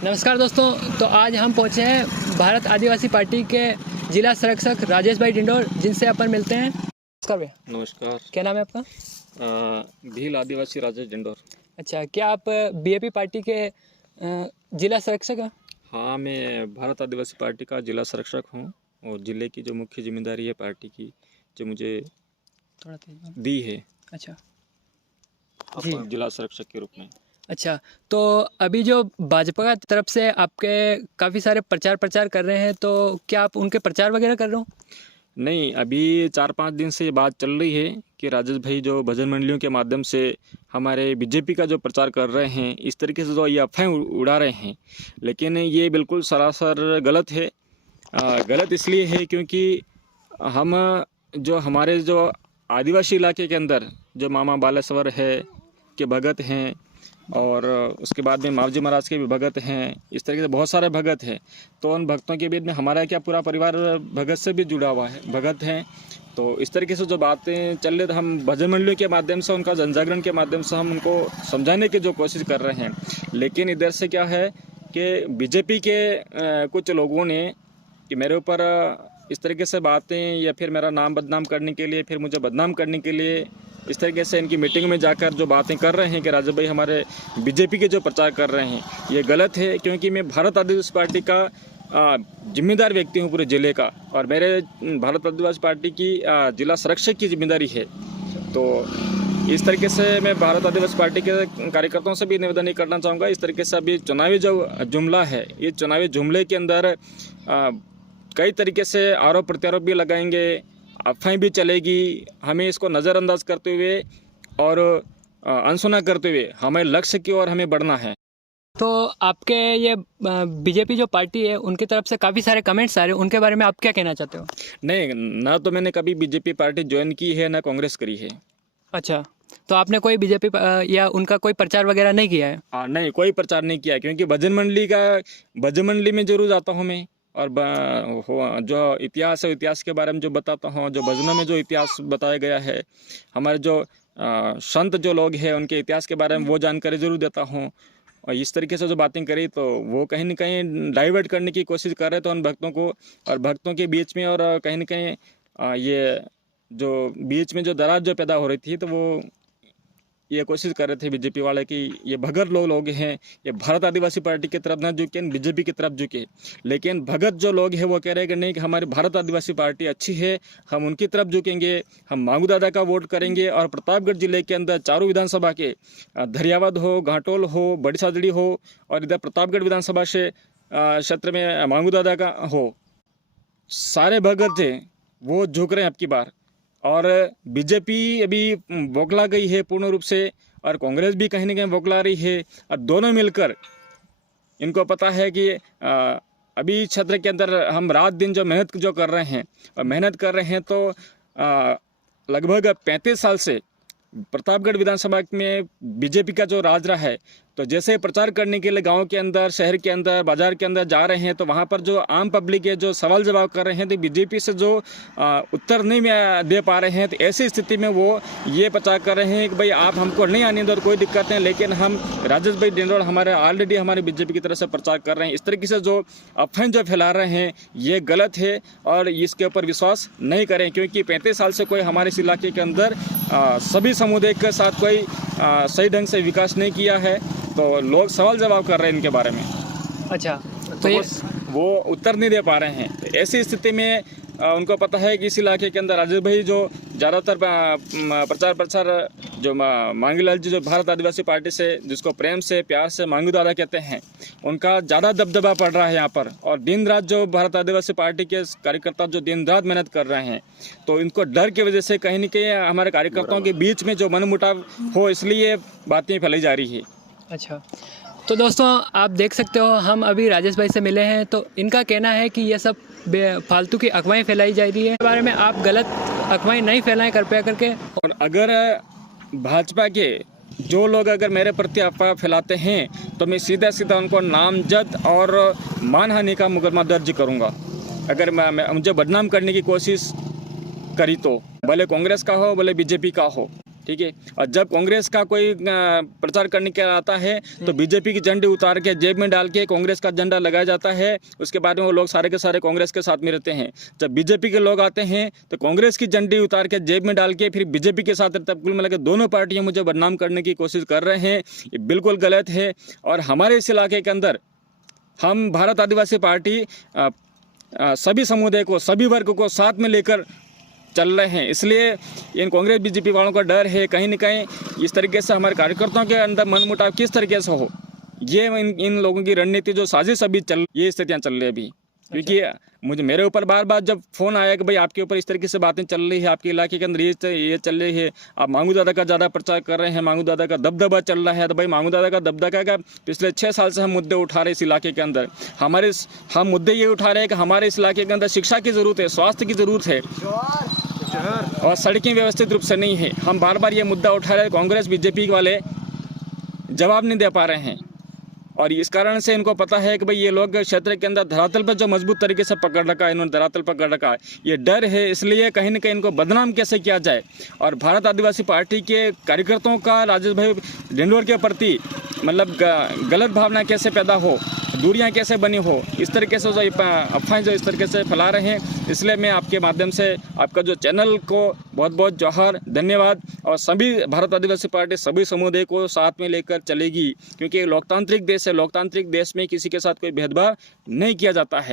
नमस्कार दोस्तों, तो आज हम पहुंचे हैं भारत आदिवासी पार्टी के जिला संरक्षक राजेश भाई डिंडोर, जिनसे अपन मिलते हैं। नमस्कार भैया। नमस्कार। क्या नाम है आपका? भील आदिवासी राजेश डिंडोर। अच्छा, क्या आप बीएपी पार्टी के जिला संरक्षक हैं? हाँ, मैं भारत आदिवासी पार्टी का जिला संरक्षक हूँ और ज़िले की जो मुख्य जिम्मेदारी है पार्टी की, जो मुझे थोड़ा तेज दी है अच्छा जी। जिला संरक्षक के रूप में। अच्छा, तो अभी जो भाजपा की तरफ से आपके काफ़ी सारे प्रचार कर रहे हैं, तो क्या आप उनके प्रचार वगैरह कर रहे हो? नहीं, अभी 4-5 दिन से ये बात चल रही है कि राजेश भाई जो भजन मंडलियों के माध्यम से हमारे बीजेपी का जो प्रचार कर रहे हैं, इस तरीके से जो ये अफवाहें उड़ा रहे हैं, लेकिन ये बिल्कुल सरासर गलत है। गलत इसलिए है क्योंकि हम जो हमारे जो आदिवासी इलाके के अंदर जो मामा बालेश्वर है के भगत हैं और उसके बाद में मावजी महाराज के भी भगत हैं, इस तरीके से बहुत सारे भगत हैं। तो उन भक्तों के बीच में हमारा क्या पूरा परिवार भगत से भी जुड़ा हुआ है, भगत हैं। तो इस तरीके से जो बातें चल रही, तो हम भजन मंडलियों के माध्यम से, उनका जनजागरण के माध्यम से हम उनको समझाने की जो कोशिश कर रहे हैं। लेकिन इधर से क्या है कि बीजेपी के कुछ लोगों ने कि मेरे ऊपर इस तरीके से बातें या फिर मेरा नाम बदनाम करने के लिए, फिर मुझे बदनाम करने के लिए इस तरीके से इनकी मीटिंग में जाकर जो बातें कर रहे हैं कि राजेश भाई हमारे बीजेपी के जो प्रचार कर रहे हैं, ये गलत है। क्योंकि मैं भारत आदिवासी पार्टी का जिम्मेदार व्यक्ति हूँ पूरे ज़िले का, और मेरे भारत आदिवासी पार्टी की जिला संरक्षक की जिम्मेदारी है। तो इस तरीके से मैं भारत आदिवासी पार्टी के कार्यकर्ताओं से भी निवेदन नहीं करना चाहूँगा। इस तरीके से अभी चुनावी जो जुमला है, ये चुनावी जुमले के अंदर कई तरीके से आरोप प्रत्यारोप भी लगाएंगे, अफवाहें भी चलेगी। हमें इसको नज़रअंदाज करते हुए और अनसुना करते हुए हमें लक्ष्य की ओर हमें बढ़ना है। तो आपके ये बीजेपी जो पार्टी है, उनकी तरफ से काफ़ी सारे कमेंट्स आ रहे हैं, उनके बारे में आप क्या कहना चाहते हो? नहीं, ना तो मैंने कभी बीजेपी पार्टी ज्वाइन की है, ना कांग्रेस करी है। अच्छा, तो आपने कोई बीजेपी या उनका कोई प्रचार वगैरह नहीं किया है? नहीं, कोई प्रचार नहीं किया, क्योंकि भजन मंडली में जरूर जाता हूँ मैं, और जो इतिहास है, इतिहास के बारे में जो बताता हूँ, जो भजनों में जो इतिहास बताया गया है, हमारे जो संत जो लोग हैं उनके इतिहास के बारे में वो जानकारी ज़रूर देता हूँ। और इस तरीके से जो बातें करी, तो वो कहीं न कहीं डाइवर्ट करने की कोशिश कर रहे थे उन भक्तों को, और भक्तों के बीच में, और कहीं न कहीं ये जो बीच में जो दरार जो पैदा हो रही थी, तो वो ये कोशिश कर रहे थे बीजेपी वाले कि ये भगत लोग हैं, ये भारत आदिवासी पार्टी की तरफ ना झुके, बीजेपी की तरफ झुके। लेकिन भगत जो लोग हैं वो कह रहे हैं कि नहीं, कि हमारी भारत आदिवासी पार्टी अच्छी है, हम उनकी तरफ झुकेंगे, हम मांगू दादा का वोट करेंगे। और प्रतापगढ़ जिले के अंदर चारों विधानसभा के, धरियावद हो, घाटोल हो, बड़ी सादड़ी हो, और इधर प्रतापगढ़ विधानसभा से क्षेत्र में मांगू दादा का हो, सारे भगत थे वो झुक रहे हैं अब की बार। और बीजेपी अभी बौखला गई है पूर्ण रूप से, और कांग्रेस भी कहीं ना कहीं बौखला रही है, और दोनों मिलकर इनको पता है कि अभी क्षेत्र के अंदर हम रात दिन जो मेहनत जो कर रहे हैं, और मेहनत कर रहे हैं, तो लगभग 35 साल से प्रतापगढ़ विधानसभा में बीजेपी का जो राज रहा है। तो जैसे प्रचार करने के लिए गांव के अंदर, शहर के अंदर, बाजार के अंदर जा रहे हैं, तो वहां पर जो आम पब्लिक है जो सवाल जवाब कर रहे हैं, तो बीजेपी से जो उत्तर नहीं दे पा रहे हैं, तो ऐसी स्थिति में वो ये प्रचार कर रहे हैं कि भाई आप हमको नहीं आने दो, कोई दिक्कत नहीं, लेकिन हम राजेश भाई डिंडोर हमारे ऑलरेडी हमारे बीजेपी की तरफ से प्रचार कर रहे हैं। इस तरीके से जो अफवाहें जो फैला रहे हैं, ये गलत है, और इसके ऊपर विश्वास नहीं करें। क्योंकि 35 साल से कोई हमारे इस इलाके के अंदर सभी समुदाय के साथ कोई सही ढंग से विकास नहीं किया है, तो लोग सवाल जवाब कर रहे हैं इनके बारे में। अच्छा, तो वो उत्तर नहीं दे पा रहे हैं। तो ऐसी स्थिति में उनको पता है कि इस इलाके के अंदर राजेश भाई जो ज़्यादातर प्रचार जो मांगीलाल जी जो भारत आदिवासी पार्टी से, जिसको प्रेम से प्यार से मांगू दादा कहते हैं, उनका ज़्यादा दबदबा पड़ रहा है यहाँ पर। और दिन रात जो भारत आदिवासी पार्टी के कार्यकर्ता जो दिन रात मेहनत कर रहे हैं, तो इनको डर की वजह से कहीं न कहीं हमारे कार्यकर्ताओं के बीच में जो मनमुटाव हो, इसलिए बातें फैलाई जा रही है। अच्छा, तो दोस्तों आप देख सकते हो, हम अभी राजेश भाई से मिले हैं, तो इनका कहना है कि ये सब फालतू की अफवाहें फैलाई जा रही है। इस बारे में आप गलत अफवाहें नहीं फैलाएं कृपया करके। और अगर भाजपा के जो लोग अगर मेरे प्रति अफवाह फैलाते हैं, तो मैं सीधा सीधा उनको नामजद और मानहानि का मुकदमा दर्ज करूंगा। अगर मुझे बदनाम करने की कोशिश करी, तो भले कांग्रेस का हो, भले बीजेपी का हो, ठीक है। और जब कांग्रेस का कोई प्रचार करने के आता है तो बीजेपी की झंडी उतार के जेब में डाल के कांग्रेस का झंडा लगाया जाता है। उसके बाद में वो लोग सारे के सारे कांग्रेस के साथ में रहते हैं। जब बीजेपी के लोग आते हैं तो कांग्रेस की झंडी उतार के जेब में डाल के फिर बीजेपी के साथ रहते हैं। कुल मिलाकर दोनों पार्टियां मुझे बदनाम करने की कोशिश कर रहे हैं, ये बिल्कुल गलत है। और हमारे इस इलाके के अंदर हम भारत आदिवासी पार्टी सभी समुदाय को, सभी वर्ग को साथ में लेकर चल रहे हैं। इसलिए इन कांग्रेस बीजेपी वालों का डर है कहीं न कहीं इस तरीके से हमारे कार्यकर्ताओं के अंदर मनमुटाव किस तरीके से हो, ये इन लोगों की रणनीति जो साजिश अभी ये स्थितियाँ चल रही है अभी। क्योंकि मुझे मेरे ऊपर बार बार जब फ़ोन आया कि भाई आपके ऊपर इस तरीके से बातें चल रही है, आपके इलाके के अंदर ये चल रही है, आप मांगू दादा का ज़्यादा प्रचार कर रहे हैं, मांगू दादा का दबदबा चल रहा है। तो भाई मांगू दादा का दबदबा का पिछले 6 साल से हम मुद्दे उठा रहे हैं इस इलाके के अंदर। हम मुद्दे ये उठा रहे हैं कि हमारे इस इलाके के अंदर शिक्षा की ज़रूरत है, स्वास्थ्य की ज़रूरत है और सड़कें व्यवस्थित रूप से नहीं है। हम बार बार ये मुद्दा उठा रहे हैं, कांग्रेस बीजेपी वाले जवाब नहीं दे पा रहे हैं। और इस कारण से इनको पता है कि भाई ये लोग क्षेत्र के अंदर धरातल पर जो मजबूत तरीके से पकड़ रखा है, इन्होंने धरातल पकड़ रखा है, ये डर है। इसलिए कहीं न कहीं इनको बदनाम कैसे किया जाए और भारत आदिवासी पार्टी के कार्यकर्ताओं का राजेश भाई ढिंडोर के प्रति मतलब गलत भावना कैसे पैदा हो, दूरियां कैसे बनी हो, इस तरीके से जो अफवाहें जो इस तरीके से फैला रहे हैं। इसलिए मैं आपके माध्यम से आपका जो चैनल को बहुत बहुत जोहार, धन्यवाद। और सभी भारत आदिवासी पार्टी सभी समुदाय को साथ में लेकर चलेगी, क्योंकि लोकतांत्रिक देश है, लोकतांत्रिक देश में किसी के साथ कोई भेदभाव नहीं किया जाता है।